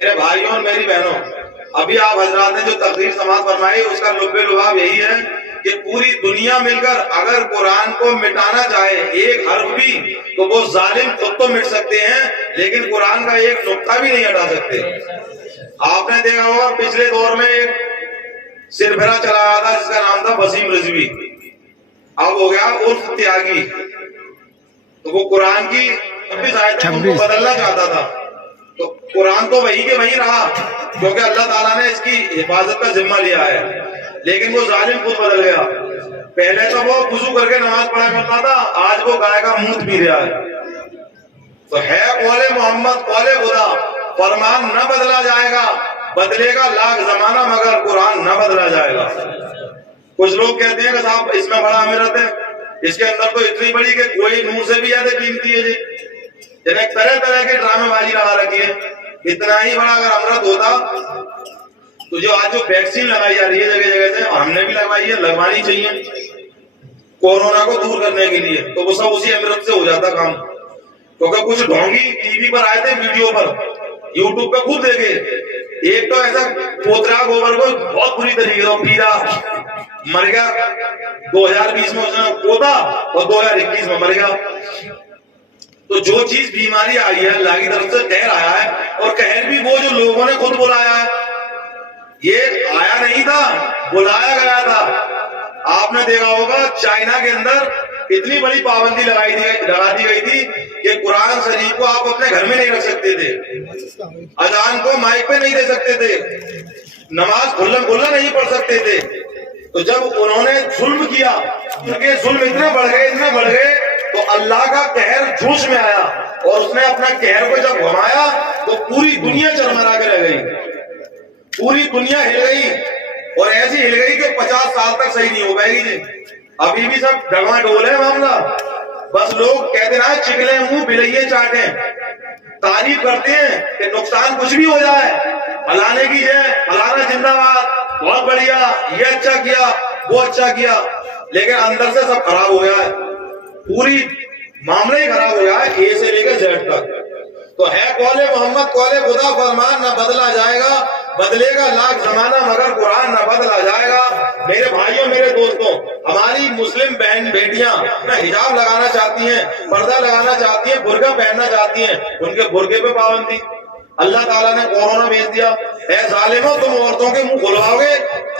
میرے بھائیوں اور میری بہنوں، ابھی آپ حضرات نے جو تقریر سماعت فرمائی اس کا لب لباب یہی ہے کہ پوری دنیا مل کر اگر قرآن کو مٹانا چاہے ایک حرف بھی، تو وہ ظالم خود تو مٹ سکتے ہیں لیکن قرآن کا ایک نقطہ بھی نہیں ہٹا سکتے۔ آپ نے دیکھا ہوگا پچھلے دور میں ایک سربراہ چلایا تھا جس کا نام تھا وسیم رضوی، اب ہو گیا عرف تیاگی، تو وہ قرآن کی 26 آیتیں ان کو بدلنا چاہتا تھا، تو قرآن تو وہی کے وہی رہا کیونکہ اللہ تعالیٰ نے اس کی حفاظت کا ذمہ لیا ہے، لیکن وہ ظالم خود بدل گیا۔ پہلے تو وہ وضو کر کے نماز پڑھا کرتا تھا، آج وہ گائے کا منہ پی رہا ہے۔ تو ہے قول محمد قول خدا، فرمان نہ بدلا جائے گا، بدلے گا لاکھ زمانہ مگر قرآن نہ بدلا جائے گا۔ کچھ لوگ کہتے ہیں کہ صاحب اس میں بڑا امرت ہے، اس کے اندر تو اتنی بڑی کہ کوئی نور سے بھی زیادہ قیمتی ہے جی، یعنی طرح طرح کے ڈرامے بازی لگا رکھی ہے۔ اتنا ہی بڑا اگر امرت ہوتا تو جو آج جو ویکسین لگائی جا رہی ہے جگہ جگہ سے، ہم نے بھی لگوائی ہے، لگوانی چاہیے کورونا کو دور کرنے کے لیے، تو وہ سب اسی امرت سے ہو جاتا کام۔ کیونکہ کچھ ڈھونگی ٹی وی پر آئے تھے، ویڈیو پر یوٹیوب پہ خود دیکھے، ایک تو ایسا پوترا گوبر کو بہت بری طریقے سے پیڑا مر گیا، 2020 میں اس نے پوتا اور 2021 میں مر گیا۔ تو جو چیز بیماری آئی ہے اللہ کی طرف سے قہر آیا ہے، اور قہر بھی وہ جو لوگوں نے خود بلایا ہے، یہ آیا نہیں تھا، بلایا گیا تھا۔ آپ نے دیکھا ہوگا چائنا کے اندر اتنی بڑی پابندی لگا دی گئی تھی کہ قرآن شریف کو آپ اپنے گھر میں نہیں رکھ سکتے تھے، اذان کو مائک پہ نہیں دے سکتے تھے، نماز کھلا نہیں پڑھ سکتے تھے۔ تو جب انہوں نے ظلم کیا، کیونکہ ظلم اتنے بڑھ گئے تو اللہ کا قہر جوش میں آیا، اور اس نے اپنا قہر کو جب گھمایا تو پوری دنیا چرمرا کے رہ گئی، پوری دنیا ہل گئی، اور ایسی ہل گئی کہ 50 سال تک صحیح نہیں ہو پائے گی جی۔ ابھی بھی سب ڈگما ڈول ہے معاملہ، بس لوگ کہتے ہیں چکلے منہ بلئیے چاٹیں، تعریف کرتے ہیں کہ نقصان کچھ بھی ہو جائے، فلانے کی جائے، فلانا زندہ باد، بہت بڑھیا، یہ اچھا کیا وہ اچھا کیا، لیکن اندر سے سب خراب ہو گیا ہے، پوری معاملہ ہی خراب ہو گیا ہے اے سے لے کے زیڈ تک۔ تو ہے قول محمد قول خدا، فرمان نہ بدلا جائے گا، بدلے گا لاکھ زمانہ مگر قرآن نہ بدلا جائے گا۔ میرے بھائیوں میرے دوستوں، ہماری مسلم بہن بیٹیاں نہ حجاب لگانا چاہتی ہیں، پردہ لگانا چاہتی ہیں، برقع پہننا چاہتی ہیں، ان کے برقعے پہ پابندی۔ اللہ تعالیٰ نے کورونا بھیج دیا، اے ظالموں تم عورتوں کے منہ کھلواؤ گے،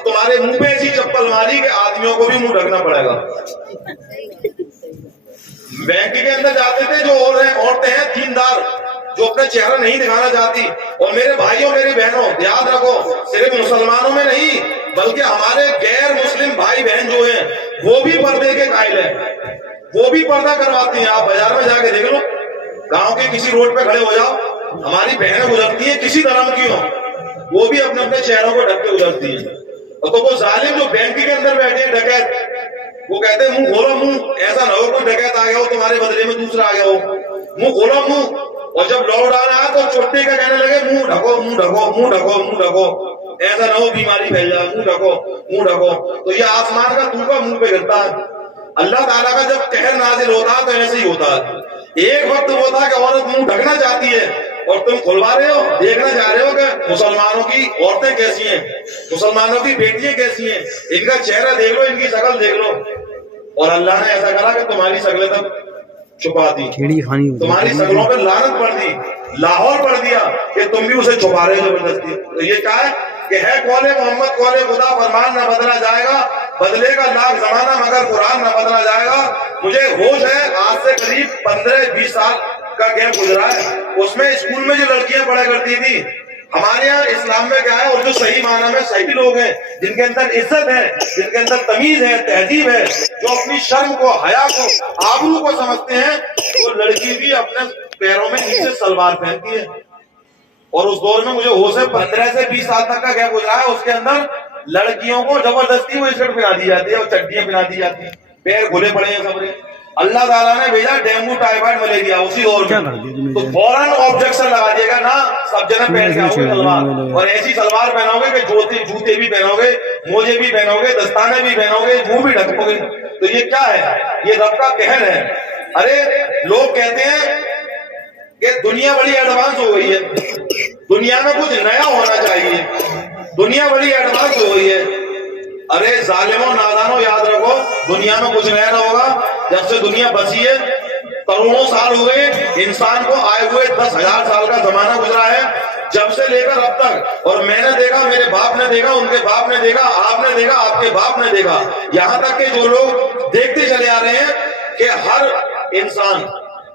تمہارے منہ پہ ایسی چپل ماری کہ آدمیوں کو بھی منہ ڈھکنا پڑے گا۔ بینک کے اندر جاتے تھے جو عورتیں ہیں دیندار، جو اپنا چہرہ نہیں دکھانا چاہتی۔ اور میرے بھائیوں میری بہنوں یاد رکھو، صرف مسلمانوں میں نہیں بلکہ ہمارے غیر مسلم بھائی بہن جو ہیں وہ بھی پردے کے قائل ہیں، وہ بھی پردہ کرواتی ہیں۔ آپ بازار میں جا کے دیکھ لو، گاؤں کے کسی روڈ پہ کھڑے ہو جاؤ، ہماری بہنیں گزرتی ہیں کسی دھرم کی ہوں، وہ بھی اپنے اپنے چہروں کو ڈھک کے گزرتی ہیں۔ اور تو وہ ظالم جو بینک کے اندر بیٹھے ہیں ڈکیت، وہ کہتے ہیں منہ کھولو منہ، ایسا نہ ہو کوئی ڈکیت آ گیا ہو تمہارے بدلے میں دوسرا آ گیا ہو، منہ کھولو منہ۔ اور جب لاک ڈاؤن آیا تو چھٹی کا کہنے لگے منہ ڈھکو منہ ڈھکو منہ ڈھکو منہ ڈھکو، ایسا نہ ہو بیماری پھیل جائے، منہ ڈھکو منہ ڈھکو۔ تو یہ آسمان کا تھوپا منہ پہ گرتا ہے۔ اللہ تعالیٰ کا جب قہر نازل ہوتا ہے تو ایسے ہی ہوتا ہے۔ ایک وقت وہ تھا کہ عورت منہ ڈھکنا چاہتی ہے اور تم کھلوا رہے ہو، دیکھنا چاہ رہے ہو کہ مسلمانوں کی عورتیں کیسی ہیں، مسلمانوں کی بیٹیاں کیسی ہیں، ان کا چہرہ دیکھ لو، ان کی شکل دیکھ لو۔ اور اللہ نے ایسا کرا کہ تمہاری شکلیں تک چھپا دی، تمہاری شکلوں پہ لعنت پڑ دی، لاہور پڑ دیا کہ تم بھی اسے چھپا رہے ہو زبردستی۔ تو یہ کیا ہے کہ ہے قول محمد قول خدا، فرمان نہ بدلا جائے گا، بدلے گا لاکھ زمانہ مگر قرآن نہ بدلا جائے گا۔ مجھے ہوش ہے آج سے قریب 15-20 سال کا گیپ گزرا ہے، اس میں اسکول میں جو لڑکیاں پڑھا کرتی تھی، ہمارے یہاں اسلام میں کیا ہے، اور جو صحیح معنی میں صحیح لوگ ہیں، جن کے اندر عزت ہے، جن کے اندر تمیز ہے، تہذیب ہے، جو اپنی شرم کو، حیا کو، آبرو کو سمجھتے ہیں، وہ لڑکی بھی اپنے پیروں میں نیچے سلوار پہنتی ہے۔ اور اس دور میں مجھے ہو سے 15 سے 20 سال تک کا گیپ گزرا ہے، اس کے اندر لڑکیوں کو زبردستی وہ اسکرٹ پہنا دی جاتی ہے اور چڈیاں پہنا دی جاتی ہیں، پیر کھلے پڑے ہیں سب۔ اللہ تعالیٰ نے بھیجا ڈینگو ٹائیفائڈ ملیریا اسی دور میں، تو فوراً آبجیکشن لگا دیے گا نا، سب جنے پہن کے آؤ گے سلوار، اور ایسی سلوار پہنو گے کہ جوتے بھی پہنو گے، موجے بھی پہنو گے، دستانے بھی پہنو گے، منہ بھی ڈھکو گے۔ تو یہ کیا ہے؟ یہ رب کا قہر ہے۔ ارے لوگ کہتے ہیں کہ دنیا بڑی ایڈوانس ہو گئی ہے، دنیا میں کچھ نیا ہونا چاہیے. دنیا بڑی ایڈوانس ہو گئی ہے. ارے ظالموں نادانوں یاد رکھو دنیا میں کچھ نیا نہ ہوگا. جب سے دنیا بسی ہے کروڑوں سال ہو گئے انسان کو آئے ہوئے 10,000 سال کا زمانہ گزرا ہے جب سے لے کر اب تک. اور میں نے دیکھا, میرے باپ نے دیکھا, ان کے باپ نے دیکھا, آپ نے دیکھا, آپ کے باپ نے دیکھا, یہاں تک کہ جو لوگ دیکھتے چلے آ رہے ہیں کہ ہر انسان,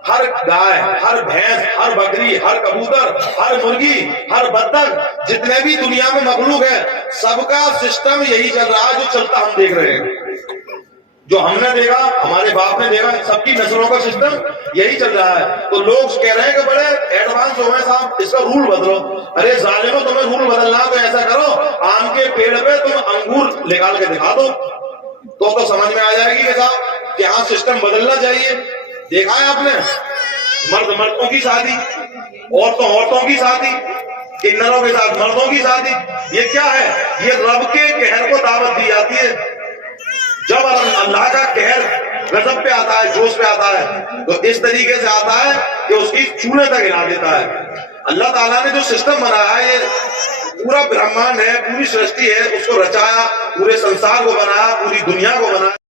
ہر گائے, ہر بھینس, ہر بکری, ہر کبوتر, ہر مرغی, ہر بطخ, جتنے بھی دنیا میں مخلوق ہے سب کا سسٹم یہی چل رہا ہے جو چلتا ہم دیکھ رہے ہیں. جو ہم نے دیکھا, ہمارے باپ نے دیکھا, سب کی نسلوں کا سسٹم یہی چل رہا ہے. تو لوگ کہہ رہے ہیں کہ بڑے ایڈوانس ہو گئے صاحب, اس کا رول بدلو. ارے ظالموں تمہیں رول بدلنا تو ایسا کرو, آم کے پیڑ پہ تم انگور نکال کے دکھا دو تو سمجھ میں آ جائے گی کہ صاحب کہ ہاں سسٹم بدلنا چاہیے. دیکھا ہے آپ نے مرد مردوں کی شادی, عورتوں کی شادی, کنروں کے ساتھ مردوں کی شادی. یہ کیا ہے؟ یہ رب کے قہر کو دعوت دی جاتی ہے. جب اللہ کا قہر غضب پہ آتا ہے, جوش پہ آتا ہے تو اس طریقے سے آتا ہے کہ اس کی چونے تک ہلا دیتا ہے. اللہ تعالیٰ نے جو سسٹم بنایا ہے, یہ پورا برہمانڈ ہے, پوری سرشٹی ہے, اس کو رچایا, پورے سنسار کو بنایا, پوری دنیا کو بنایا.